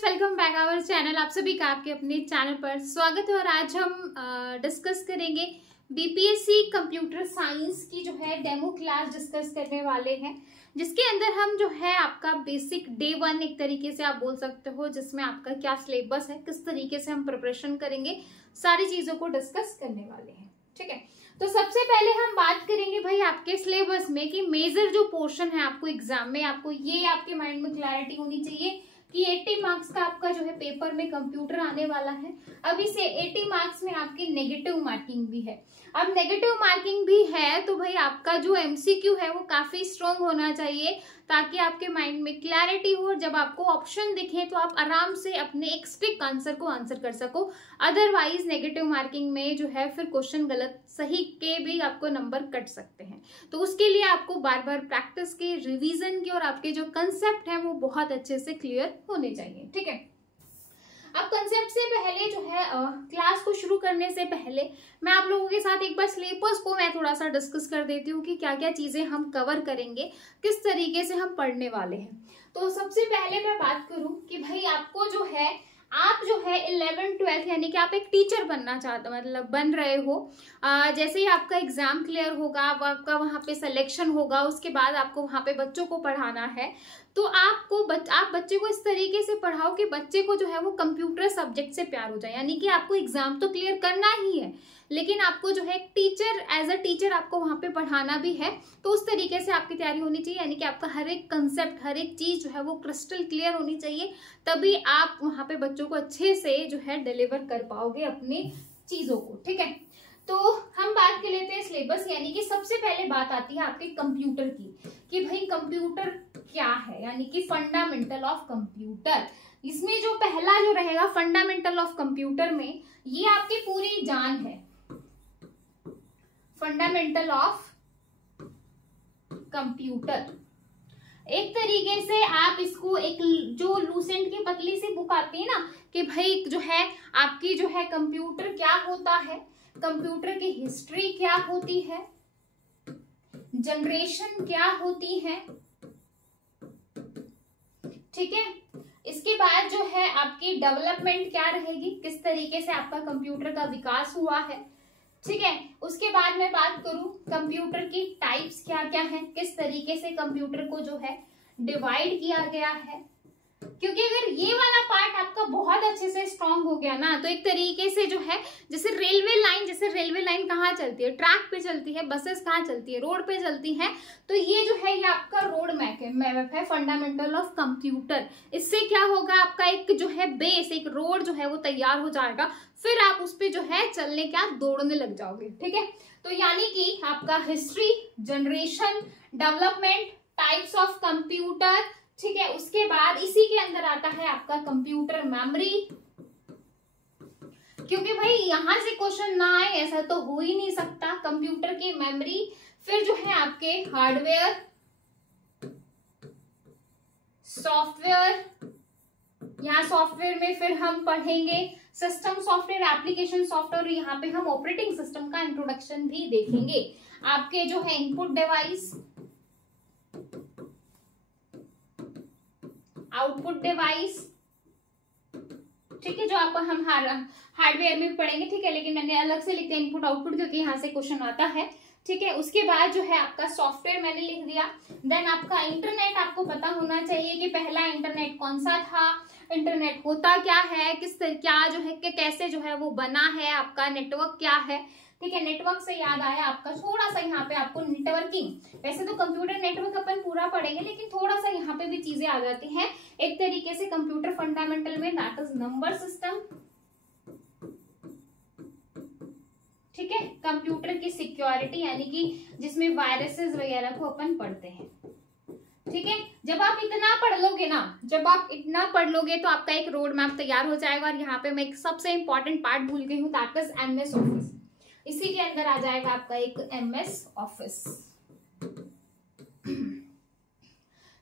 Friends, welcome back our channel. आप सभी का आपके अपने चैनल पर स्वागत है। और आज हम डिस्कस करेंगे बीपीएससी कंप्यूटर साइंस की जो है डेमो क्लास डिस्कस करने वाले हैं, जिसके अंदर हम जो है आपका बेसिक डे 1 एक तरीके से आप बोल सकते हो, जिसमें आपका क्या सिलेबस है, किस तरीके से हम प्रिपरेशन करेंगे, सारी चीजों को डिस्कस करने वाले हैं। ठीक है, तो सबसे पहले हम बात करेंगे भाई आपके सिलेबस में कि मेजर जो पोर्शन है आपको एग्जाम में, आपको ये आपके माइंड में क्लैरिटी होनी चाहिए कि 80 मार्क्स का आपका जो है पेपर में कंप्यूटर आने वाला है। अब इसे 80 मार्क्स में आपकी नेगेटिव मार्किंग भी है। अब नेगेटिव मार्किंग भी है तो भाई आपका जो एमसीक्यू है वो काफी स्ट्रॉन्ग होना चाहिए, ताकि आपके माइंड में क्लैरिटी हो और जब आपको ऑप्शन दिखे तो आप आराम से अपने एक स्ट्रिक्ट आंसर को आंसर कर सको। अदरवाइज नेगेटिव मार्किंग में जो है फिर क्वेश्चन गलत सही के भी आपको नंबर कट सकते हैं। तो उसके लिए आपको बार बार प्रैक्टिस के, रिवीजन के और आपके जो कंसेप्ट है वो बहुत अच्छे से क्लियर होने चाहिए। ठीक है, अब कंसेप्ट से पहले जो है क्लास को शुरू करने से पहले मैं आप लोगों के साथ एक बार सिलेबस को मैं थोड़ा सा डिस्कस कर देती हूँ कि क्या क्या चीजें हम कवर करेंगे, किस तरीके से हम पढ़ने वाले हैं। तो सबसे पहले मैं बात करूं कि भाई आपको जो है आप जो है 11th 12th यानी कि आप एक टीचर बनना चाहते, मतलब बन रहे हो। जैसे ही आपका एग्जाम क्लियर होगा, आपका वहाँ पे सिलेक्शन होगा, उसके बाद आपको वहाँ पे बच्चों को पढ़ाना है, तो आप बच्चे को इस तरीके से पढ़ाओ कि बच्चे को जो है वो कंप्यूटर सब्जेक्ट से प्यार हो जाए। यानी कि आपको एग्जाम तो क्लियर करना ही है, लेकिन आपको जो है एक टीचर, एज अ टीचर आपको वहाँ पे पढ़ाना भी है। तो उस तरीके से आपकी तैयारी होनी चाहिए, यानी कि आपका हर एक कंसेप्ट, हर एक चीज जो है वो क्रिस्टल क्लियर होनी चाहिए, तभी आप वहाँ पे बच्चों को अच्छे से जो है डिलीवर कर पाओगे अपनी चीजों को। ठीक है, तो हम बात कर लेते हैं सिलेबस, यानी कि सबसे पहले बात आती है आपके कंप्यूटर की कि भाई कंप्यूटर क्या है, यानी कि फंडामेंटल ऑफ कंप्यूटर। इसमें जो पहला जो रहेगा फंडामेंटल ऑफ कंप्यूटर में, ये आपकी पूरी जान है। फंडामेंटल ऑफ कंप्यूटर एक तरीके से आप इसको एक जो लूसेंट की पतली सी बुक आती है ना, कि भाई जो है आपकी जो है कंप्यूटर क्या होता है, कंप्यूटर की हिस्ट्री क्या होती है, जनरेशन क्या होती है। ठीक है, इसके बाद जो है आपकी डेवलपमेंट क्या रहेगी, किस तरीके से आपका कंप्यूटर का विकास हुआ है। ठीक है, उसके बाद मैं बात करूं कंप्यूटर की टाइप्स क्या क्या है, किस तरीके से कंप्यूटर को जो है डिवाइड किया गया है। क्योंकि अगर ये वाला पार्ट आपका बहुत अच्छे से स्ट्रांग हो गया ना, तो एक तरीके से जो है जैसे रेलवे लाइन कहाँ चलती है, ट्रैक पे चलती है, बसेस कहाँ चलती है, रोड पे चलती है। तो ये जो है ये आपका रोड मैप है फंडामेंटल ऑफ कंप्यूटर। इससे क्या होगा, आपका एक जो है बेस, एक रोड जो है वो तैयार हो जाएगा, फिर आप उस पर जो है चलने क्या दौड़ने लग जाओगे। ठीक है, तो यानी कि आपका history, generation, development, types of computer. ठीक है, उसके बाद इसी के अंदर आता है आपका कंप्यूटर मेमोरी, क्योंकि भाई यहां से क्वेश्चन ना आए ऐसा तो हो ही नहीं सकता। कंप्यूटर की मेमोरी, फिर जो है आपके हार्डवेयर, सॉफ्टवेयर, यहाँ सॉफ्टवेयर में फिर हम पढ़ेंगे सिस्टम सॉफ्टवेयर, एप्लीकेशन सॉफ्टवेयर, यहाँ पे हम ऑपरेटिंग सिस्टम का इंट्रोडक्शन भी देखेंगे। आपके जो है इनपुट डिवाइस, आउटपुट डिवाइस, ठीक है, जो आप हम हार्डवेयर में पढ़ेंगे। ठीक है, लेकिन मैंने अलग से लिख दिया इनपुट आउटपुट, क्योंकि यहाँ से क्वेश्चन आता है। ठीक है, उसके बाद जो है आपका सॉफ्टवेयर मैंने लिख दिया। देन आपका इंटरनेट, आपको पता होना चाहिए कि पहला इंटरनेट कौन सा था, इंटरनेट होता क्या है, क्या जो है कि कैसे जो है वो बना है, आपका नेटवर्क क्या है। ठीक है, नेटवर्क से याद आया आपका थोड़ा सा यहाँ पे आपको नेटवर्किंग, वैसे तो कंप्यूटर नेटवर्क अपन पूरा पढ़ेंगे, लेकिन थोड़ा सा यहाँ पे भी चीजें आ जाती हैं एक तरीके से कंप्यूटर फंडामेंटल में, दैट इज नंबर सिस्टम। ठीक है, कंप्यूटर की सिक्योरिटी, यानी कि जिसमें वायरसेस वगैरह को अपन पढ़ते हैं। ठीक है, जब आप इतना पढ़ लोगे तो आपका एक रोड मैप तैयार हो जाएगा। और यहाँ पे मैं एक सबसे इंपॉर्टेंट पार्ट भूल गई हूँ, दैट इज एमएस ऑफिस। इसी के अंदर आ जाएगा आपका एक एमएस ऑफिस।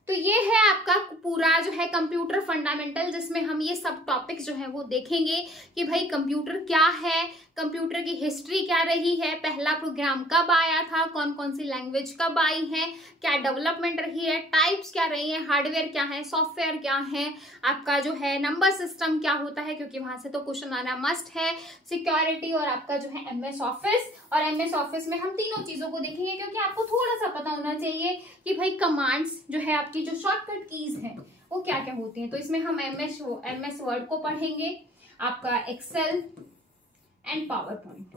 तो ये है आपका पूरा जो है कंप्यूटर फंडामेंटल, जिसमें हम ये सब टॉपिक्स जो है वो देखेंगे कि भाई कंप्यूटर क्या है, कंप्यूटर की हिस्ट्री क्या रही है, पहला प्रोग्राम कब आया था, कौन कौन सी लैंग्वेज कब आई है, क्या डेवलपमेंट रही है, टाइप्स क्या रही है, हार्डवेयर क्या है, सॉफ्टवेयर क्या है, आपका जो है नंबर सिस्टम क्या होता है, क्योंकि वहां से तो क्वेश्चन आना मस्ट है, सिक्योरिटी, और आपका जो है MS ऑफिस। और MS ऑफिस में हम तीनों चीजों को देखेंगे, क्योंकि आपको थोड़ा सा पता होना चाहिए कि भाई कमांड्स जो है आपकी जो शॉर्टकट कीज है वो क्या क्या होती हैं। तो इसमें हम MS वर्ड को पढ़ेंगे, आपका एक्सेल एंड पावर पॉइंट,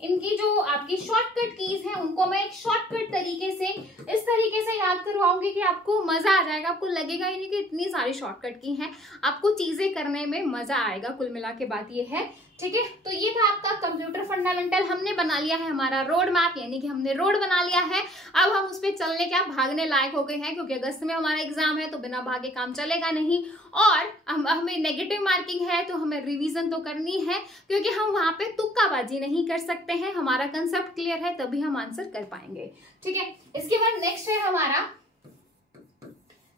इनकी जो आपकी शॉर्टकट कीज है उनको मैं एक शॉर्टकट तरीके से इस तरीके से याद करवाऊंगी कि आपको मजा आ जाएगा, आपको लगेगा ही नहीं कि इतनी सारी शॉर्टकट की हैं, आपको चीजें करने में मजा आएगा। कुल मिला के बात ये है, ठीक है। तो ये था आपका कंप्यूटर फंडामेंटल। हमने बना लिया है हमारा रोड मैप, यानी कि हमने रोड बना लिया है। अब हम उस पर चलने क्या भागने लायक हो गए हैं, क्योंकि अगस्त में हमारा एग्जाम है, तो बिना भागे काम चलेगा नहीं। और हमें नेगेटिव मार्किंग है तो हमें रिवीजन तो करनी है, क्योंकि हम वहां पे तुक्काबाजी नहीं कर सकते हैं। हमारा कंसेप्ट क्लियर है तभी हम आंसर कर पाएंगे, ठीक है। इसके बाद नेक्स्ट है हमारा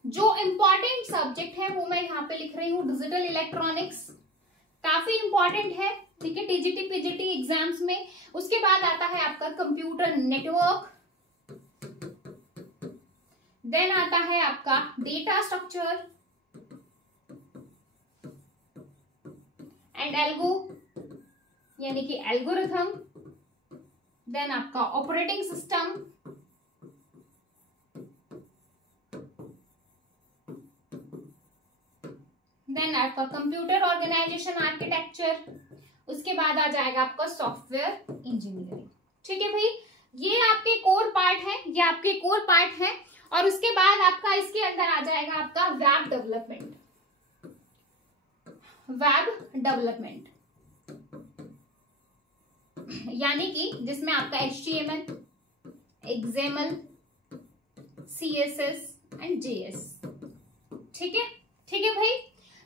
जो इम्पोर्टेंट सब्जेक्ट है, वो मैं यहाँ पे लिख रही हूँ डिजिटल इलेक्ट्रॉनिक्स, काफी इंपॉर्टेंट है, ठीक है, TGT PGT एग्जाम्स में। उसके बाद आता है आपका कंप्यूटर नेटवर्क, देन आता है आपका डेटा स्ट्रक्चर एंड एल्गो, यानी कि एल्गोरिथम, देन आपका ऑपरेटिंग सिस्टम, देन आपका कंप्यूटर ऑर्गेनाइजेशन आर्किटेक्चर, उसके बाद आ जाएगा आपका सॉफ्टवेयर इंजीनियरिंग, ठीक है भाई। ये आपके कोर पार्ट है, ये आपके कोर पार्ट है। और उसके बाद आपका इसके अंदर आ जाएगा आपका वेब डेवलपमेंट, यानी कि जिसमें आपका HTML, XML, CSS and JS, ठीक है, ठीक है भाई।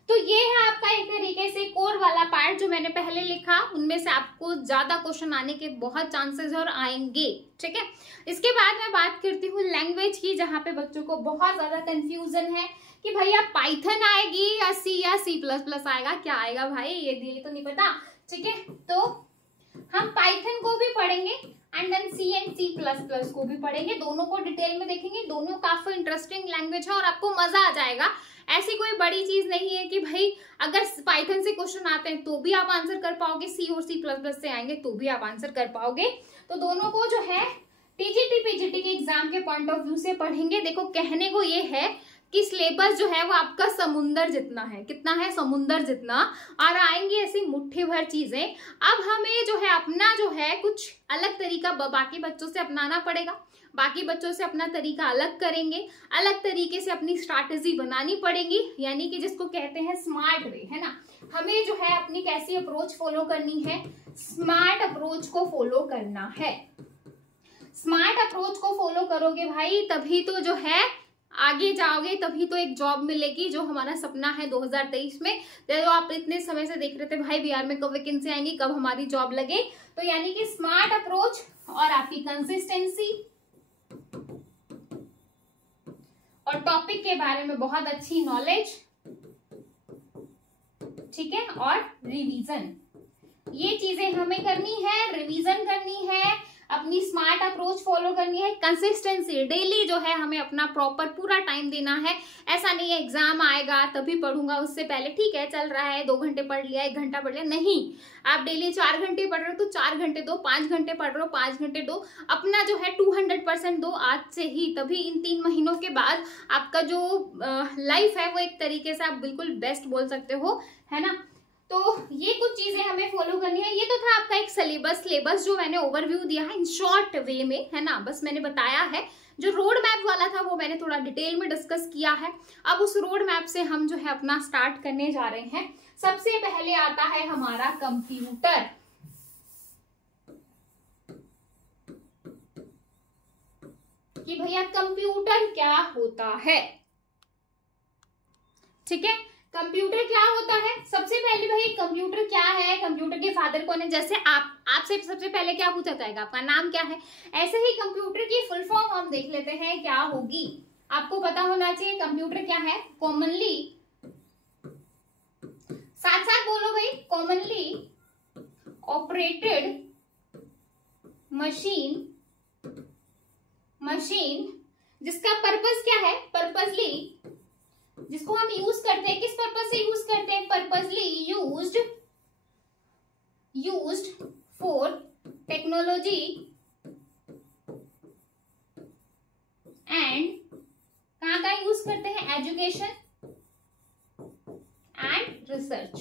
तो ये है आपका एक तरीके से कोर वाला पार्ट जो मैंने पहले लिखा, उनमें से आपको ज्यादा क्वेश्चन आने के बहुत चांसेस और आएंगे, ठीक है। इसके बाद मैं बात करती हूँ लैंग्वेज की, जहां पे बच्चों को बहुत ज्यादा कंफ्यूजन है कि भैया पाइथन आएगी या C++ आएगा, क्या आएगा भाई, ये तो नहीं पता, ठीक है। तो हम पाइथन को भी पढ़ेंगे एंड देन C++ को भी पढ़ेंगे, दोनों को डिटेल में देखेंगे। दोनों काफी इंटरेस्टिंग लैंग्वेज है और आपको मजा आ जाएगा। ऐसी कोई बड़ी चीज नहीं है कि भाई अगर पाइथन से क्वेश्चन आते हैं तो भी आप आंसर कर पाओगे, C और C++ से आएंगे तो भी आप आंसर कर पाओगे। तो दोनों को जो है TGT PGT के एग्जाम के पॉइंट ऑफ व्यू से पढ़ेंगे। देखो कहने को ये है कि सिलेबस जो है वो आपका समुंदर जितना है, कितना है, समुंदर जितना, और आएंगी ऐसी मुट्ठी भर चीजें। अब हमें जो है अपना जो है कुछ अलग तरीका बाकी बच्चों से अपनाना पड़ेगा, बाकी बच्चों से अपना तरीका अलग करेंगे, अलग तरीके से अपनी स्ट्रैटेजी बनानी पड़ेगी, यानी कि जिसको कहते हैं स्मार्ट वे, है ना। हमें जो है अपनी कैसी अप्रोच फॉलो करनी है, स्मार्ट अप्रोच को फॉलो करना है। स्मार्ट अप्रोच को फॉलो करोगे भाई तभी तो जो है आगे जाओगे, तभी तो एक जॉब मिलेगी, जो हमारा सपना है 2023 में। जो आप इतने समय से देख रहे थे भाई बिहार में कब वैकेंसी आएंगी, कब हमारी जॉब लगे, तो यानी कि स्मार्ट अप्रोच और आपकी कंसिस्टेंसी और टॉपिक के बारे में बहुत अच्छी नॉलेज, ठीक है, और रिवीजन, ये चीजें हमें करनी है। रिवीजन करनी है, अपनी स्मार्ट अप्रोच फॉलो करनी है, कंसिस्टेंसी डेली जो है हमें अपना प्रॉपर पूरा टाइम देना है। ऐसा नहीं है एग्जाम आएगा तभी पढ़ूंगा, उससे पहले ठीक है चल रहा है 2 घंटे पढ़ लिया, 1 घंटा पढ़ लिया, नहीं। आप डेली 4 घंटे पढ़ रहे हो तो 4 घंटे दो, 5 घंटे पढ़ रहे हो 5 घंटे दो, अपना जो है 200% दो आज से ही। तभी इन 3 महीनों के बाद आपका जो लाइफ है वो एक तरीके से आप बिल्कुल बेस्ट बोल सकते हो, है ना। तो ये कुछ चीजें हमें फॉलो करनी है। ये तो था आपका एक सिलेबस जो मैंने ओवरव्यू दिया है इन शॉर्ट वे में, है ना, बस मैंने बताया है। जो रोड मैप वाला था वो मैंने थोड़ा डिटेल में डिस्कस किया है। अब उस रोड मैप से हम जो है अपना स्टार्ट करने जा रहे हैं। सबसे पहले आता है हमारा कंप्यूटर। कि भैया कंप्यूटर क्या होता है, ठीक है, कंप्यूटर क्या होता है। सबसे पहले भाई कंप्यूटर क्या है, कंप्यूटर के फादर कौन है। जैसे आपसे सबसे पहले क्या पूछा जाएगा, आपका नाम क्या है, ऐसे ही कंप्यूटर की फुल फॉर्म हम देख लेते हैं क्या होगी। आपको पता होना चाहिए कंप्यूटर क्या है। कॉमनली, साथ साथ बोलो भाई, कॉमनली ऑपरेटेड मशीन जिसका पर्पस क्या है, पर्पसली, जिसको हम यूज करते हैं, किस पर्पस से यूज करते हैं, purposely used for technology and, कहाँ यूज करते हैं, एजुकेशन एंड रिसर्च।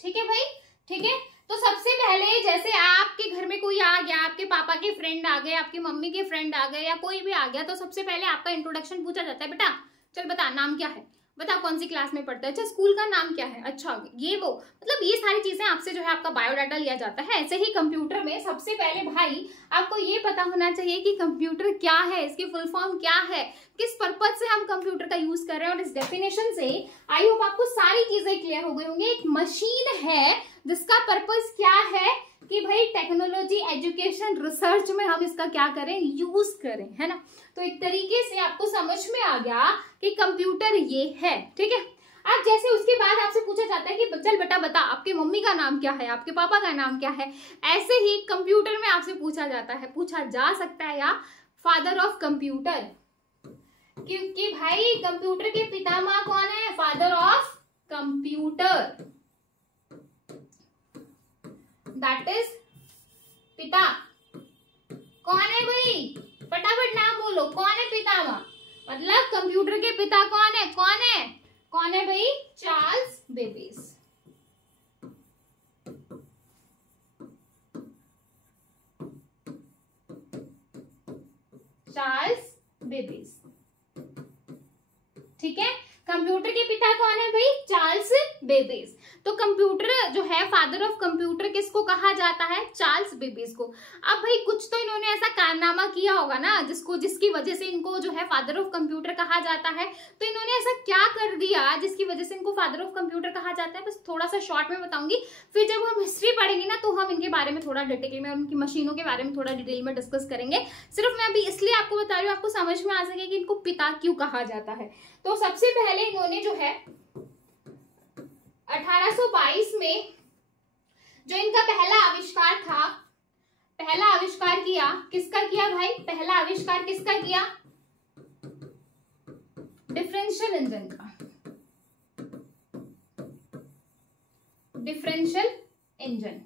ठीक है भाई, ठीक है। तो सबसे पहले जैसे आपके घर में कोई आ गया, आपके पापा के फ्रेंड आ गए, आपकी मम्मी के फ्रेंड आ गए, या कोई भी आ गया, तो सबसे पहले आपका इंट्रोडक्शन पूछा जाता है, बेटा चल बता नाम क्या है, बता कौन सी क्लास में पढ़ता है, अच्छा स्कूल का नाम क्या है, अच्छा ये वो, मतलब ये सारी चीजें आपसे जो है आपका बायोडाटा लिया जाता है। ऐसे ही कंप्यूटर में सबसे पहले भाई आपको ये पता होना चाहिए कि कंप्यूटर क्या है, इसकी फुल फॉर्म क्या है, किस पर्पज से हम कंप्यूटर का यूज कर रहे हैं। और इस डेफिनेशन से आई होप आपको सारी चीजें क्लियर हो गई होंगी। एक मशीन है जिसका पर्पज क्या है कि भाई टेक्नोलॉजी, एजुकेशन, रिसर्च में हम इसका क्या करें, यूज करें, है ना। तो एक तरीके से आपको समझ में आ गया कि कंप्यूटर ये है, ठीक है। अब जैसे उसके बाद आपसे पूछा जाता है कि चल बेटा बता आपके मम्मी का नाम क्या है, आपके पापा का नाम क्या है, ऐसे ही कंप्यूटर में आपसे पूछा जाता है, पूछा जा सकता है या फादर ऑफ कंप्यूटर, क्योंकि भाई कंप्यूटर के पितामह कौन है, father of computer, that is पिता। कौन है भाई, फटाफट नाम बोलो, कौन है पितामह, मतलब कंप्यूटर के पिता कौन है, कौन है भाई, चार्ल्स बेबेज। चार्ल्स बेबेज, ठीक है। कंप्यूटर के पिता कौन है भाई, चार्ल्स बेबेज। तो कंप्यूटर जो है, फादर ऑफ कंप्यूटर किसको कहा जाता है, चार्ल्स बेबेज को। अब भाई कुछ तो इन्होंने ऐसा कारनामा किया होगा ना जिसकी वजह से इनको जो है फादर ऑफ कंप्यूटर कहा जाता है। तो इन्होंने ऐसा क्या कर दिया जिसकी वजह से इनको फादर ऑफ कंप्यूटर कहा जाता है, बस थोड़ा सा शॉर्ट में बताऊंगी, फिर जब हम हिस्ट्री पढ़ेंगे ना तो हम इनके बारे में थोड़ा डिटेल में, उनकी मशीनों के बारे में थोड़ा डिटेल में डिस्कस करेंगे। सिर्फ मैं अभी इसलिए आपको बता रही हूँ आपको समझ में आ सके कि इनको पिता क्यों कहा जाता है। तो सबसे पहले इन्होंने जो है 1822 में जो इनका पहला आविष्कार था, पहला आविष्कार किया, किसका किया भाई, पहला आविष्कार किसका किया, डिफरेंशियल इंजन का, डिफरेंशियल इंजन।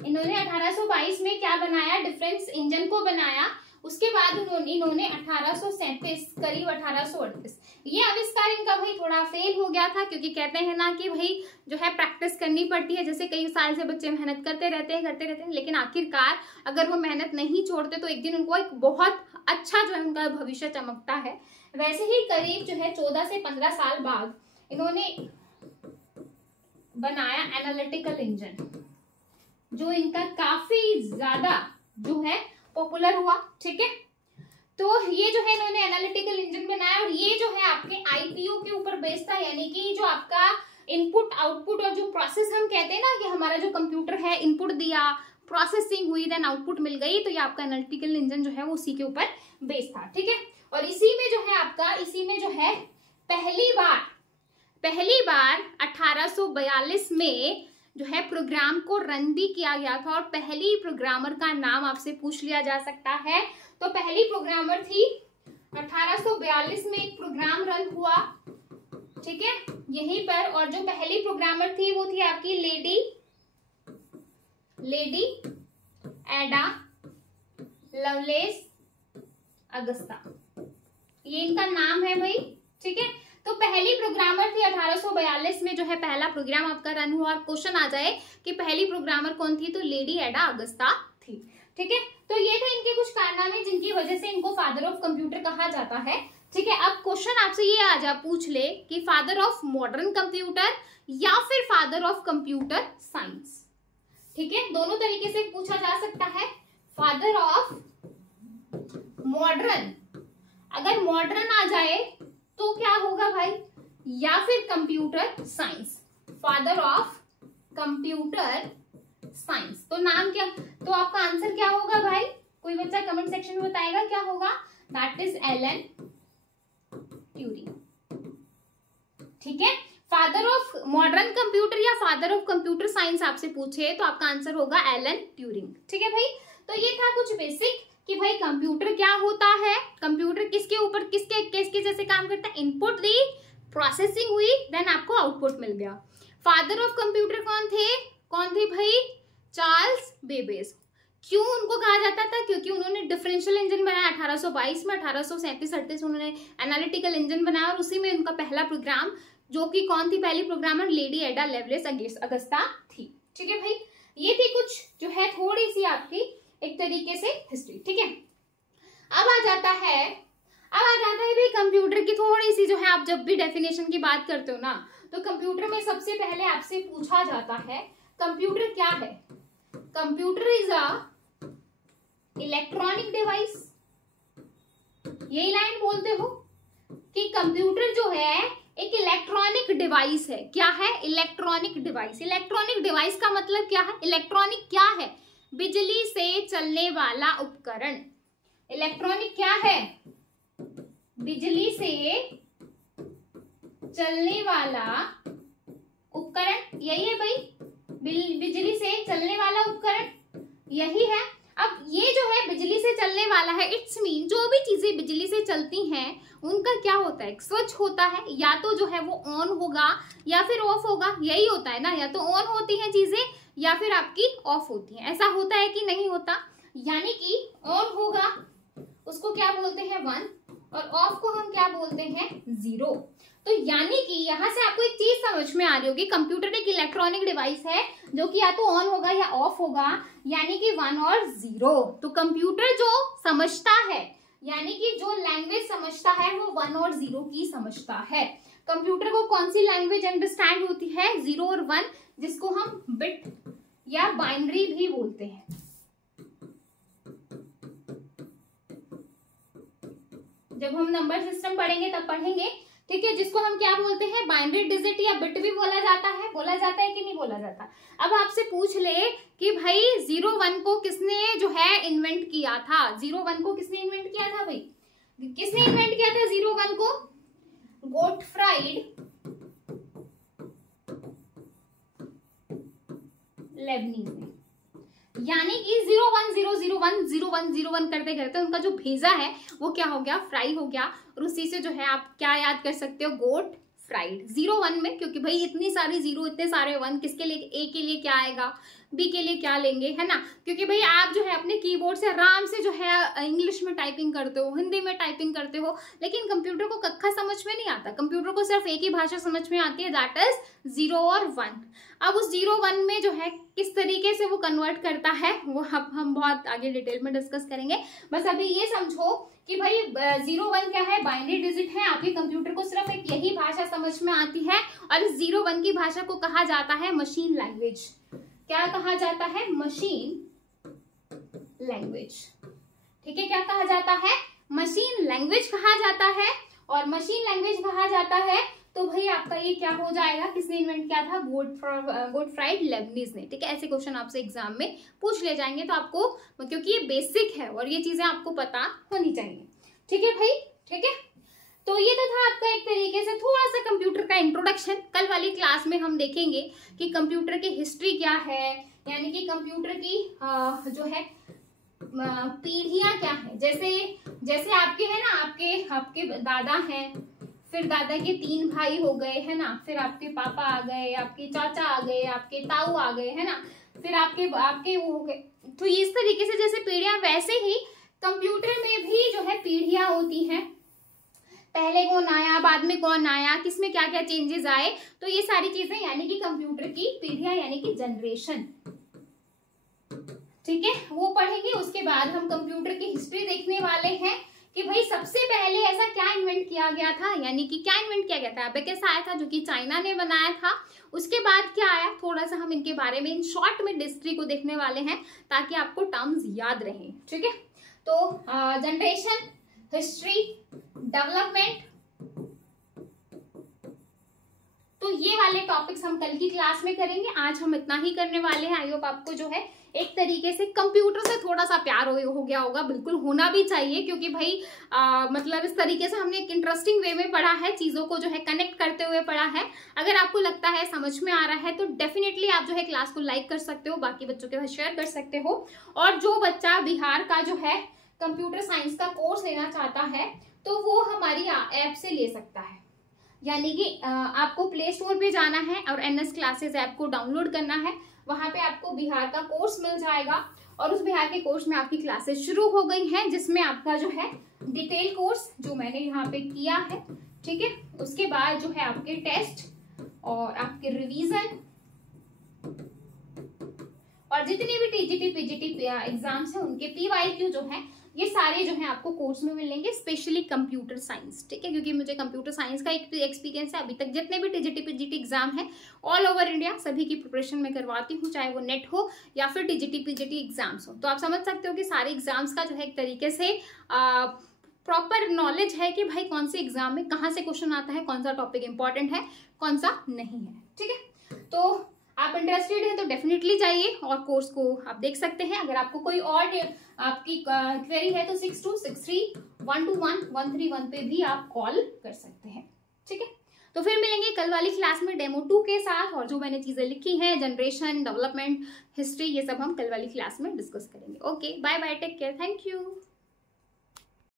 इन्होंने 1822 में क्या बनाया, डिफरेंस इंजन को बनाया। उसके बाद इन्होंने 1837 करीब 1838 ये आविष्कार इनका भाई थोड़ा फेल हो गया था, क्योंकि कहते हैं ना कि भाई जो है प्रैक्टिस करनी पड़ती है, जैसे कई साल से बच्चे मेहनत करते रहते हैं, लेकिन आखिरकार अगर वो मेहनत नहीं छोड़ते तो एक दिन उनको एक बहुत अच्छा जो है उनका भविष्य चमकता है। वैसे ही करीब जो है 14 से 15 साल बाद इन्होंने बनाया एनालिटिकल इंजन, जो इनका काफी ज्यादा जो है पॉपुलर हुआ, ठीक है। तो ये जो है इन्होंने एनालिटिकल इंजन बनाया, और ये जो है आपके आईपीओ के ऊपर बेस्ड था, यानी कि जो आपका इनपुट आउटपुट और जो प्रोसेस हम कहते हैं ना कि हमारा जो कंप्यूटर है इनपुट दिया, प्रोसेसिंग हुई, देन आउटपुट मिल गई, तो ये आपका एनालिटिकल इंजन जो है वो उसी के ऊपर बेस्ड था, ठीक है। और इसी में जो है पहली बार 1842 में जो है प्रोग्राम को रन भी किया गया था, और पहली प्रोग्रामर का नाम आपसे पूछ लिया जा सकता है। तो पहली प्रोग्रामर थी 1842 में एक प्रोग्राम रन हुआ, ठीक है, यहीं पर। और जो पहली प्रोग्रामर थी वो थी आपकी लेडी एडा लवलेस अगस्ता, ये इनका नाम है भाई, ठीक है। तो पहली प्रोग्रामर थी 1842 में जो है पहला प्रोग्राम आपका रन हुआ, और क्वेश्चन आ जाए कि पहली प्रोग्रामर कौन थी, तो लेडी एडा अगस्ता थी, ठीक है। तो ये थे इनके कुछ कारनामे जिनकी वजह से इनको फादर ऑफ कंप्यूटर कहा जाता है, ठीक है। अब क्वेश्चन आपसे ये पूछ ले कि फादर ऑफ मॉडर्न कंप्यूटर या फिर फादर ऑफ कंप्यूटर साइंस, ठीक है, दोनों तरीके से पूछा जा सकता है। फादर ऑफ मॉडर्न, अगर मॉडर्न आ जाए तो क्या होगा भाई, या फिर computer science, father of computer science. तो नाम क्या, तो आपका आंसर क्या होगा भाई, कोई बच्चा कमेंट सेक्शन में बताएगा क्या होगा, दैट इज एलन ट्यूरिंग। ठीक है, फादर ऑफ मॉडर्न कंप्यूटर या फादर ऑफ कंप्यूटर साइंस आपसे पूछे तो आपका आंसर होगा एलन ट्यूरिंग। ठीक है भाई, तो ये था कुछ बेसिक कि भाई कंप्यूटर क्या होता है, कंप्यूटर किसके ऊपर किसके जैसे काम करता है, इनपुट दी, प्रोसेसिंग हुई, देन आपको आउटपुट मिल गया। फादर ऑफ कंप्यूटर कौन थे भाई, चार्ल्स बेबेज। क्यों उनको कहा जाता था, क्योंकि उन्होंने डिफरेंशियल इंजन बनाया 1822 में, 1837-38 उन्होंने एनालिटिकल इंजन बनाया और उसी में उनका पहला प्रोग्राम, जो कि कौन थी पहली programmer, lady Ada Lovelace Augusta थी। ठीक है भाई, ये थी कुछ जो है थोड़ी सी आपकी एक तरीके से हिस्ट्री। ठीक है, अब आ जाता है भाई कंप्यूटर की थोड़ी सी जो है, आप जब भी डेफिनेशन की बात करते हो ना, तो कंप्यूटर में सबसे पहले आपसे पूछा जाता है कंप्यूटर क्या है। Computer is a electronic device, यही लाइन बोलते हो कि कंप्यूटर जो है एक इलेक्ट्रॉनिक डिवाइस है। क्या है, इलेक्ट्रॉनिक डिवाइस। इलेक्ट्रॉनिक डिवाइस का मतलब क्या है, इलेक्ट्रॉनिक क्या है, बिजली से चलने वाला उपकरण। इलेक्ट्रॉनिक क्या है, बिजली से चलने वाला उपकरण, यही है भाई, बिजली से चलने वाला उपकरण यही है। अब ये जो है बिजली से चलने वाला है, इट्स मीन जो भी चीजें बिजली से चलती हैं उनका क्या होता है, स्विच होता है, या तो जो है वो ऑन होगा या फिर ऑफ होगा, यही होता है ना, या तो ऑन होती हैं चीजें या फिर आपकी ऑफ होती हैं। ऐसा होता है कि नहीं होता, यानी कि ऑन होगा उसको क्या बोलते हैं 1 और ऑफ को हम क्या बोलते हैं 0। तो यानी कि यहां से आपको एक चीज समझ में आ रही होगी, कंप्यूटर एक इलेक्ट्रॉनिक डिवाइस है जो कि या तो ऑन होगा या ऑफ होगा, यानी कि 1 और 0। तो कंप्यूटर जो समझता है, यानी कि जो लैंग्वेज समझता है वो 1 और 0 की समझता है। कंप्यूटर को कौन सी लैंग्वेज अंडरस्टैंड होती है, 0 और 1, जिसको हम बिट या बाइनरी भी बोलते हैं। जब हम नंबर सिस्टम पढ़ेंगे तब पढ़ेंगे, ठीक है, जिसको हम क्या बोलते हैं, बाइनरी डिजिट या बिट भी बोला जाता है कि नहीं बोला जाता। अब आपसे पूछ ले कि भाई 0-1 को किसने जो है इन्वेंट किया था, 0-1 को किसने इन्वेंट किया था भाई, किसने इन्वेंट किया था 0-1 को, गोटफ्राइड लेबनीज ने। यानी कि 0-1-0-0-1-0-1-0-1 करते करते उनका जो भेजा है वो क्या हो गया, फ्राई हो गया, और उसी से जो है आप क्या याद कर सकते हो, गोट फ्राइड। 0-1 में, क्योंकि भाई इतनी सारी 0 इतने सारे 1, किसके लिए, ए के लिए क्या आएगा, बी के लिए क्या लेंगे, है ना, क्योंकि भाई आप जो है अपने कीबोर्ड से आराम से जो है इंग्लिश में टाइपिंग करते हो, हिंदी में टाइपिंग करते हो, लेकिन कंप्यूटर को कक्का समझ में नहीं आता, कंप्यूटर को सिर्फ एक ही भाषा समझ में आती है, दैट इज 0 और 1। अब उस 0-1 में जो है किस तरीके से वो कन्वर्ट करता है वो हम बहुत आगे डिटेल में डिस्कस करेंगे। बस अभी ये समझो कि भाई 0-1 क्या है, बाइनरी डिजिट है, आपके कंप्यूटर को सिर्फ एक यही भाषा समझ में आती है, और इस 0-1 की भाषा को कहा जाता है मशीन लैंग्वेज। क्या कहा जाता है, मशीन लैंग्वेज। ठीक है, क्या कहा जाता है, मशीन लैंग्वेज कहा जाता है, और मशीन लैंग्वेज कहा जाता है तो भाई आपका ये क्या हो जाएगा, किसने इन्वेंट किया था, गोटफ्राइड लेबनीज ने। ठीक है, ऐसे क्वेश्चन आपसे एग्जाम में पूछ ले जाएंगे, तो आपको, क्योंकि ये बेसिक है और ये चीजें आपको पता होनी चाहिए। ठीक है भाई, ठीक है, तो ये तो था आपका एक तरीके से थोड़ा सा कंप्यूटर का इंट्रोडक्शन। कल वाली क्लास में हम देखेंगे कि कंप्यूटर की हिस्ट्री क्या है, यानी कि कंप्यूटर की जो है पीढ़ियां क्या है। जैसे आपके है ना, आपके दादा हैं, फिर दादा के 3 भाई हो गए, है ना, फिर आपके पापा आ गए, आपके चाचा आ गए, आपके ताऊ आ गए, है ना, फिर आपके वो हो गए। तो इस तरीके से जैसे पीढ़ियां, वैसे ही कंप्यूटर में भी जो है पीढ़ियां होती हैं, पहले कौन आया, बाद में कौन आया, किसमें क्या क्या चेंजेस आए, तो ये सारी चीजें यानी कि कंप्यूटर की पीढ़ियां यानी कि जनरेशन। ठीक है, वो पढ़ेंगे। उसके बाद हम कंप्यूटर की हिस्ट्री देखने वाले हैं कि भाई सबसे पहले ऐसा क्या इन्वेंट किया गया था, यानी कि क्या इन्वेंट किया गया था, एबेकस आया था जो कि चाइना ने बनाया था। उसके बाद क्या आया, थोड़ा सा हम इनके बारे में इन शॉर्ट में हिस्ट्री को देखने वाले हैं ताकि आपको टर्म्स याद रहें। ठीक है, तो जनरेशन, हिस्ट्री, डेवलपमेंट, तो ये वाले टॉपिक्स हम कल की क्लास में करेंगे। आज हम इतना ही करने वाले हैं। आई होप आपको जो है एक तरीके से कंप्यूटर से थोड़ा सा प्यार हो गया होगा, बिल्कुल होना भी चाहिए, क्योंकि भाई मतलब इस तरीके से हमने एक इंटरेस्टिंग वे में पढ़ा है, चीजों को जो है कनेक्ट करते हुए पढ़ा है। अगर आपको लगता है समझ में आ रहा है तो डेफिनेटली आप जो है क्लास को लाइक कर सकते हो, बाकी बच्चों के साथ शेयर कर सकते हो। और जो बच्चा बिहार का जो है कंप्यूटर साइंस का कोर्स लेना चाहता है तो वो हमारी ऐप से ले सकता है, यानी कि आपको प्ले स्टोर पे जाना है और NS क्लासेस ऐप को डाउनलोड करना है। वहां पे आपको बिहार का कोर्स मिल जाएगा और उस बिहार के कोर्स में आपकी क्लासेस शुरू हो गई हैं, जिसमें आपका जो है डिटेल कोर्स जो मैंने यहाँ पे किया है, ठीक है, उसके बाद जो है आपके टेस्ट और आपके रिवीजन और जितने भी TGT PGT एग्जाम्स हैं उनके PYQ जो है ये सारे जो है आपको कोर्स में मिलेंगे, स्पेशली कंप्यूटर साइंस, ठीक है, क्योंकि मुझे कंप्यूटर साइंस का एक एक्सपीरियंस है। अभी तक जितने भी TGT PGT एग्जाम है ऑल ओवर इंडिया सभी की प्रिपरेशन में करवाती हूँ, चाहे वो नेट हो या फिर TGT PGT एग्जाम्स हो। तो आप समझ सकते हो कि सारे एग्जाम्स का जो है एक तरीके से प्रॉपर नॉलेज है कि भाई कौन से एग्जाम में कहाँ से क्वेश्चन आता है, कौन सा टॉपिक इंपॉर्टेंट है, कौन सा नहीं है, ठीक है। तो आप इंटरेस्टेड हैं तो डेफिनेटली जाइए और कोर्स को आप देख सकते हैं। अगर आपको कोई और आपकी क्वेरी है तो 6263121131 पे भी आप कॉल कर सकते हैं, ठीक है। तो फिर मिलेंगे कल वाली क्लास में डेमो 2 के साथ, और जो मैंने चीजें लिखी हैं जनरेशन, डेवलपमेंट, हिस्ट्री, ये सब हम कल वाली क्लास में डिस्कस करेंगे। Okay, bye bye, take care, thank you.